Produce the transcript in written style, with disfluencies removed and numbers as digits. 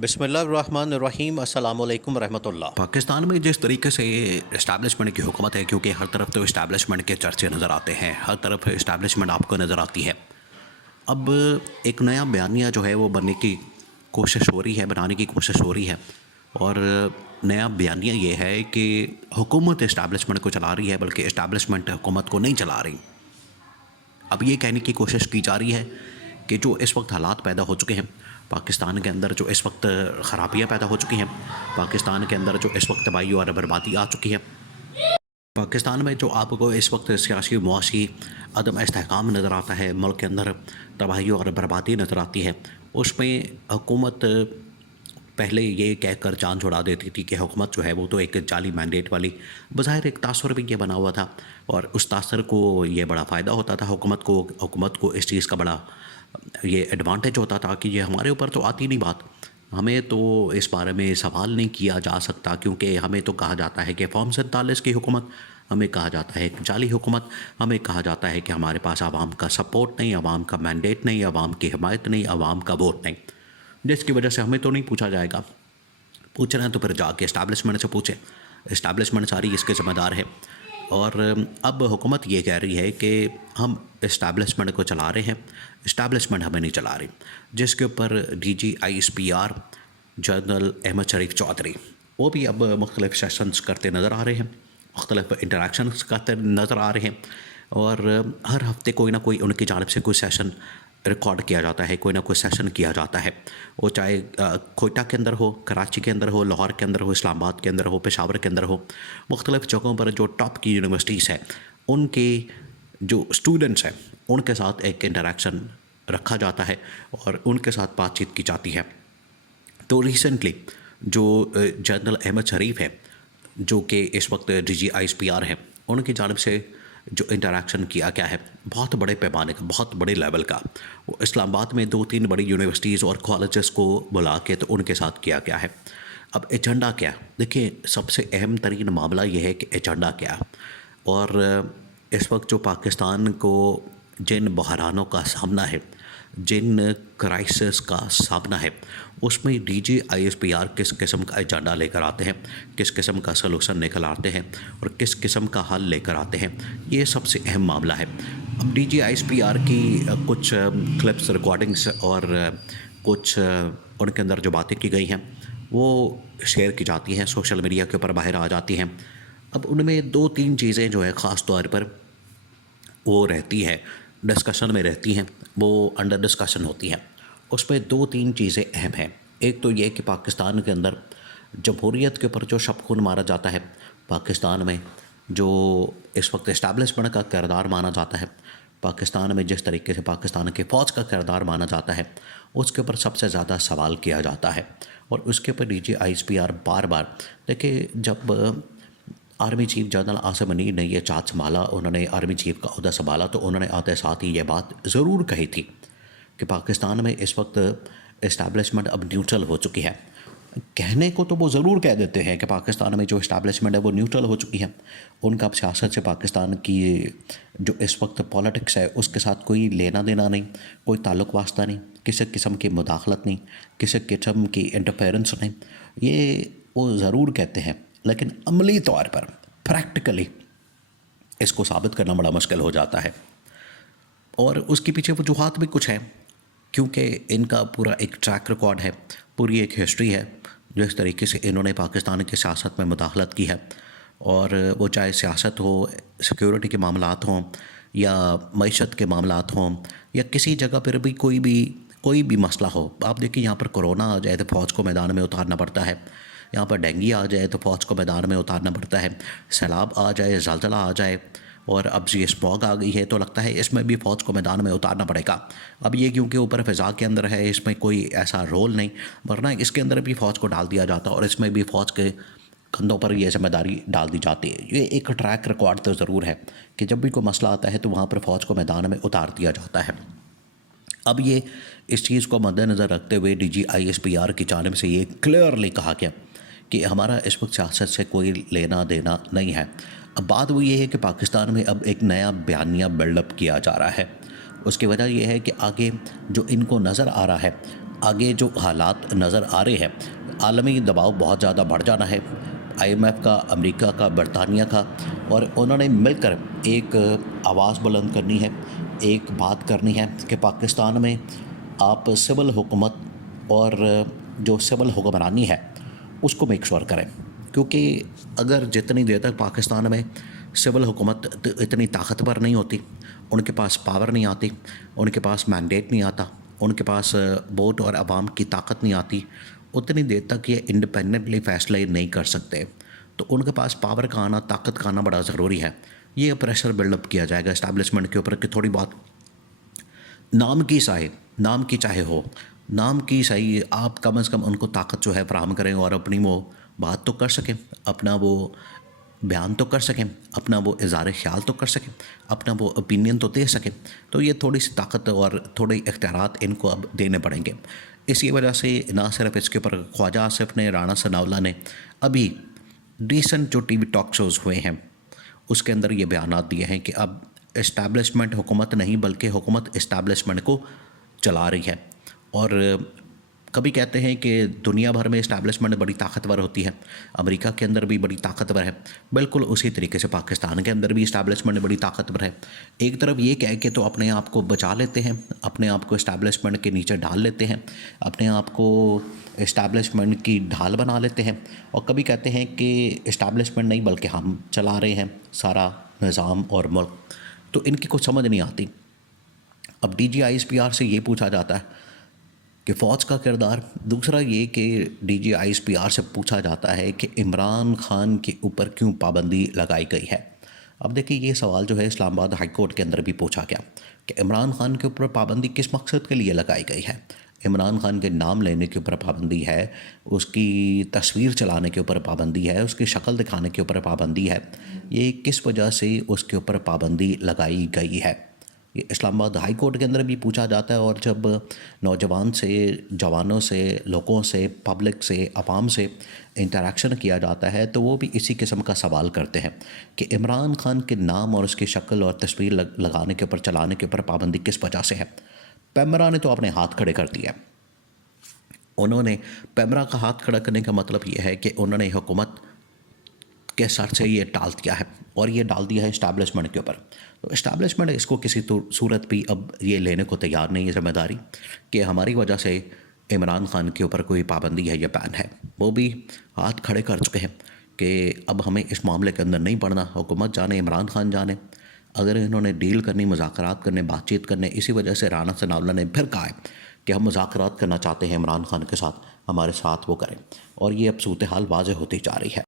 बिस्मिल्लाहिर्रहमानिर्रहीम अस्सलामुअलैकुम रहमतुल्लाह। पाकिस्तान में जिस तरीके से ये इस्टेब्लिशमेंट की हुकूमत है, क्योंकि हर तरफ तो इस्टेब्लिशमेंट के चर्चे नज़र आते हैं, हर तरफ इस्टेब्लिशमेंट आपको नज़र आती है। अब एक नया बयानिया जो है वो बनने की कोशिश हो रही है, बनाने की कोशिश हो रही है। और नया बयानिया ये है कि हुकूमत इस्टेब्लिशमेंट को चला रही है, बल्कि इस्टेब्लिशमेंट हुकूमत को नहीं चला रही। अब ये कहने की कोशिश की जा रही है कि जो इस वक्त हालात पैदा हो चुके हैं पाकिस्तान के अंदर, जो इस वक्त ख़राबियाँ पैदा हो चुकी हैं पाकिस्तान के अंदर, जो इस वक्त तबाही और बर्बादी आ चुकी है पाकिस्तान में, जो आपको इस वक्त सियासी मुआशी अदम इस्तेहकाम नज़र आता है, मुल्क के अंदर तबाही और बर्बादी नज़र आती है, उसमें हुकूमत पहले ये कहकर जान छुड़ा देती थी कि हुकूमत जो है वो तो एक जाली मैंडेट वाली, बज़ाहिर एक तासुर भी ये बना हुआ था। और उस तासुर को ये बड़ा फ़ायदा होता था हुकूमत को इस चीज़ का बड़ा ये एडवांटेज होता था कि ये हमारे ऊपर तो आती नहीं बात, हमें तो इस बारे में सवाल नहीं किया जा सकता, क्योंकि हमें तो कहा जाता है कि फॉर्म 47 की हुकूमत, हमें कहा जाता है एक जाली हुकूमत, हमें कहा जाता है कि हमारे पास आवाम का सपोर्ट नहीं, आवाम का मैंडेट नहीं, आवाम की हिमायत नहीं, आवाम का वोट नहीं, जिसकी वजह से हमें तो नहीं पूछा जाएगा। पूछ रहे हैं तो फिर जाके इस्टेब्लिशमेंट से पूछें, इस्टेब्लिशमेंट सारी इसके ज़िम्मेदार है। और अब हुकूमत ये कह रही है कि हम इस्टेब्लिशमेंट को चला रहे हैं, इस्टेब्लिशमेंट हमें नहीं चला रही, जिसके ऊपर DG ISPR जनरल अहमद शरीफ चौधरी वो भी अब मुख्तलिफ़ सेशंस करते नज़र आ रहे हैं, मुख्तलिफ़ इंटरेक्शंस करते नज़र आ रहे हैं। और हर हफ्ते कोई ना कोई उनकी जानिब से कोई सेशन रिकॉर्ड किया जाता है, कोई ना कोई सेशन किया जाता है, वो चाहे कोयटा के अंदर हो, कराची के अंदर हो, लाहौर के अंदर हो, इस्लामाबाद के अंदर हो, पेशावर के अंदर हो, मुख्तलिफ़ जगहों पर जो टॉप की यूनिवर्सिटीज़ हैं उनके जो स्टूडेंट्स हैं उनके साथ एक इंटरेक्शन रखा जाता है और उनके साथ बातचीत की जाती है। तो रिसेंटली जो जनरल अहमद शरीफ है, जो कि इस वक्त DG ISPR हैं, उनकी जानिब से जो इंटरेक्शन किया गया है बहुत बड़े पैमाने का, बहुत बड़े लेवल का, वो इस्लामाबाद में 2-3 बड़ी यूनिवर्सिटीज़ और कॉलेजेस को बुला के तो उनके साथ किया गया है। अब एजेंडा क्या? देखिए, सबसे अहम तरीन मामला ये है कि एजेंडा क्या। और इस वक्त जो पाकिस्तान को जिन बहरानों का सामना है, जिन क्राइसिस का सामना है, उसमें DG ISPR किस किस्म का एजेंडा लेकर आते हैं, किस किस्म का सलूशन निकल आते हैं और किस किस्म का हल लेकर आते हैं, ये सबसे अहम मामला है। अब DG ISPR की कुछ क्लिप्स, रिकॉर्डिंग्स और कुछ उनके अंदर जो बातें की गई हैं वो शेयर की जाती हैं, सोशल मीडिया के ऊपर बाहर आ जाती हैं। अब उनमें 2-3 चीज़ें जो है ख़ास तौर पर वो रहती है, डिस्कशन में रहती हैं, वो अंडर डिस्कशन होती हैं। उसमें 2-3 चीज़ें अहम हैं। एक तो ये कि पाकिस्तान के अंदर जमहूरियत के ऊपर जो शब खून मारा जाता है, पाकिस्तान में जो इस वक्त इस्टेब्लिशमेंट का किरदार माना जाता है, पाकिस्तान में जिस तरीके से पाकिस्तान की फ़ौज का किरदार माना जाता है, उसके ऊपर सबसे ज़्यादा सवाल किया जाता है। और उसके ऊपर DG ISPR बार बार, देखिए, जब army chief general Asim Munir ने ये चार्ज संभाला, उन्होंने आर्मी चीफ का ओहदा संभाला, तो उन्होंने आते साथ ही ये बात ज़रूर कही थी कि पाकिस्तान में इस वक्त इस्टेब्लिशमेंट अब न्यूट्रल हो चुकी है। कहने को तो वो ज़रूर कह देते हैं कि पाकिस्तान में जो इस्टेब्लिशमेंट है वो न्यूट्रल हो चुकी है, उनका अब सियासत से पाकिस्तान की जो इस वक्त पॉलिटिक्स है उसके साथ कोई लेना देना नहीं, कोई ताल्लुक़ वास्ता नहीं, किसी किस्म की मुदाखलत नहीं, किसी किस्म की इंटरफेरेंस नहीं, ये वो ज़रूर कहते हैं। लेकिन अमली तौर पर, प्रैक्टिकली, इसको साबित करना बड़ा मुश्किल हो जाता है। और उसके पीछे वजूहात भी कुछ हैं, क्योंकि इनका पूरा एक ट्रैक रिकॉर्ड है, पूरी एक हिस्ट्री है, जिस तरीके से इन्होंने पाकिस्तान की सियासत में मुदाखलत की है। और वो चाहे सियासत हो, सिक्योरिटी के मामलात हों या मईशत के मामलात हों या किसी जगह पर भी कोई भी मसला हो। आप देखिए, यहाँ पर कोरोना आ जाए तो फ़ौज को मैदान में उतारना पड़ता है, यहाँ पर डेंगू आ जाए तो फ़ौज को मैदान में उतारना पड़ता है, सैलाब आ जाए, ज़लज़ला आ जाए, और अब ये स्मॉग आ गई है तो लगता है इसमें भी फ़ौज को मैदान में उतारना पड़ेगा। अब ये क्योंकि ऊपर फ़िज़ा के अंदर है, इसमें कोई ऐसा रोल नहीं, वरना इसके अंदर भी फ़ौज को डाल दिया जाता और इसमें भी फ़ौज के कंधों पर ये जिम्मेदारी डाल दी जाती है। ये एक ट्रैक रिकॉर्ड तो ज़रूर है कि जब भी कोई मसला आता है तो वहाँ पर फ़ौज को मैदान में उतार दिया जाता है। अब ये इस चीज़ को मद्देनज़र रखते हुए DG ISPR की जानिब से ये क्लियरली कहा गया कि हमारा इस वक्त सियासत से कोई लेना देना नहीं है। अब बात वो ये है कि पाकिस्तान में अब एक नया बयानिया बिल्डअप किया जा रहा है। उसकी वजह यह है कि आगे जो इनको नज़र आ रहा है आगे जो हालात नज़र आ रहे हैं, आलमी दबाव बहुत ज़्यादा बढ़ जाना है, IMF का, अमेरिका का, बरतानिया का, और उन्होंने मिलकर एक आवाज़ बुलंद करनी है, एक बात करनी है कि पाकिस्तान में आप सिविल हुकूमत और जो सिविल हुक्मरानी है उसको मेक श्योर करें। क्योंकि अगर जितनी देर तक पाकिस्तान में सिविल हुकूमत इतनी ताकतवर नहीं होती, उनके पास पावर नहीं आती, उनके पास मैंडेट नहीं आता, उनके पास वोट और आवाम की ताकत नहीं आती, उतनी देर तक ये इंडिपेंडेंटली फ़ैसले नहीं कर सकते। तो उनके पास पावर का आना, ताकत का आना बड़ा ज़रूरी है। ये प्रेशर बिल्डअप किया जाएगा इस्टेब्लिशमेंट के ऊपर कि थोड़ी बहुत नाम की चाहे हो, नाम की सही, आप कम से कम उनको ताकत जो है फराहम करें और अपनी वो बात तो कर सकें, अपना वो बयान तो कर सकें, अपना वो इज़हार ख़्याल तो कर सकें, अपना वो ओपिनियन तो दे सकें। तो ये थोड़ी सी ताकत और थोड़े इख्तियारात इनको अब देने पड़ेंगे। इसी वजह से ना सिर्फ इसके ऊपर ख्वाजा आसिफ ने, राना सनाउल्लाह ने अभी रिसेंट जो टीवी टॉक शोज़ हुए हैं उसके अंदर ये बयानात दिए हैं कि अब इस्टेब्लिशमेंट हुकूमत नहीं बल्कि हुकूमत इस्टेब्लिशमेंट को चला रही है। और कभी कहते हैं कि दुनिया भर में इस्टेब्लिशमेंट बड़ी ताकतवर होती है, अमेरिका के अंदर भी बड़ी ताकतवर है, बिल्कुल उसी तरीके से पाकिस्तान के अंदर भी इस्टेब्लिशमेंट बड़ी ताकतवर है। एक तरफ ये कह के तो अपने आप को बचा लेते हैं, अपने आप को इस्टेब्लिशमेंट के नीचे डाल लेते हैं, अपने आप को इस्टेब्लिशमेंट की ढाल बना लेते हैं, और कभी कहते हैं कि इस्टेब्लिशमेंट नहीं बल्कि हम चला रहे हैं सारा निज़ाम और मुल्क। तो इनकी कुछ समझ नहीं आती। अब DG-ISPR से ये पूछा जाता है कि फ़ौज का किरदार, दूसरा ये कि DG-ISPR से पूछा जाता है कि इमरान खान के ऊपर क्यों पाबंदी लगाई गई है। अब देखिए, ये सवाल जो है इस्लामाबाद हाई कोर्ट के अंदर भी पूछा गया कि इमरान खान के ऊपर पाबंदी किस मकसद के लिए लगाई गई है। इमरान खान के नाम लेने के ऊपर पाबंदी है, उसकी तस्वीर चलाने के ऊपर पाबंदी है, उसकी शक्ल दिखाने के ऊपर पाबंदी है, ये किस वजह से उसके ऊपर पाबंदी लगाई गई है। ये इस्लामाबाद हाई कोर्ट के अंदर भी पूछा जाता है। और जब नौजवान से, जवानों से, लोगों से, पब्लिक से, अवाम से इंटरेक्शन किया जाता है तो वो भी इसी किस्म का सवाल करते हैं कि इमरान खान के नाम और उसकी शक्ल और तस्वीर लगाने के ऊपर, चलाने के ऊपर पाबंदी किस वजह से है। पैमरा ने तो अपने हाथ खड़े कर दिया। उन्होंने पैमरा का हाथ खड़ा करने का मतलब ये है कि उन्होंने हुकूमत के सर से ये टाल दिया है और ये डाल दिया है इस्टेब्लिशमेंट के ऊपर। तो इस्टेब्लिशमेंट इसको किसी सूरत भी अब ये लेने को तैयार नहीं है जिम्मेदारी कि हमारी वजह से इमरान खान के ऊपर कोई पाबंदी है या बैन है। वो भी हाथ खड़े कर चुके हैं कि अब हमें इस मामले के अंदर नहीं पड़ना, हुकूमत जाने, इमरान खान जाने। अगर इन्होंने डील करनी, मुज़ाकरात करने, बातचीत करने, इसी वजह से राना सनाउल्लाह ने फिर कहा है कि हम मुज़ाकरात करना चाहते हैं इमरान खान के साथ, हमारे साथ वो करें। और ये अब सूरत हाल वाज़ेह होती जा रही है।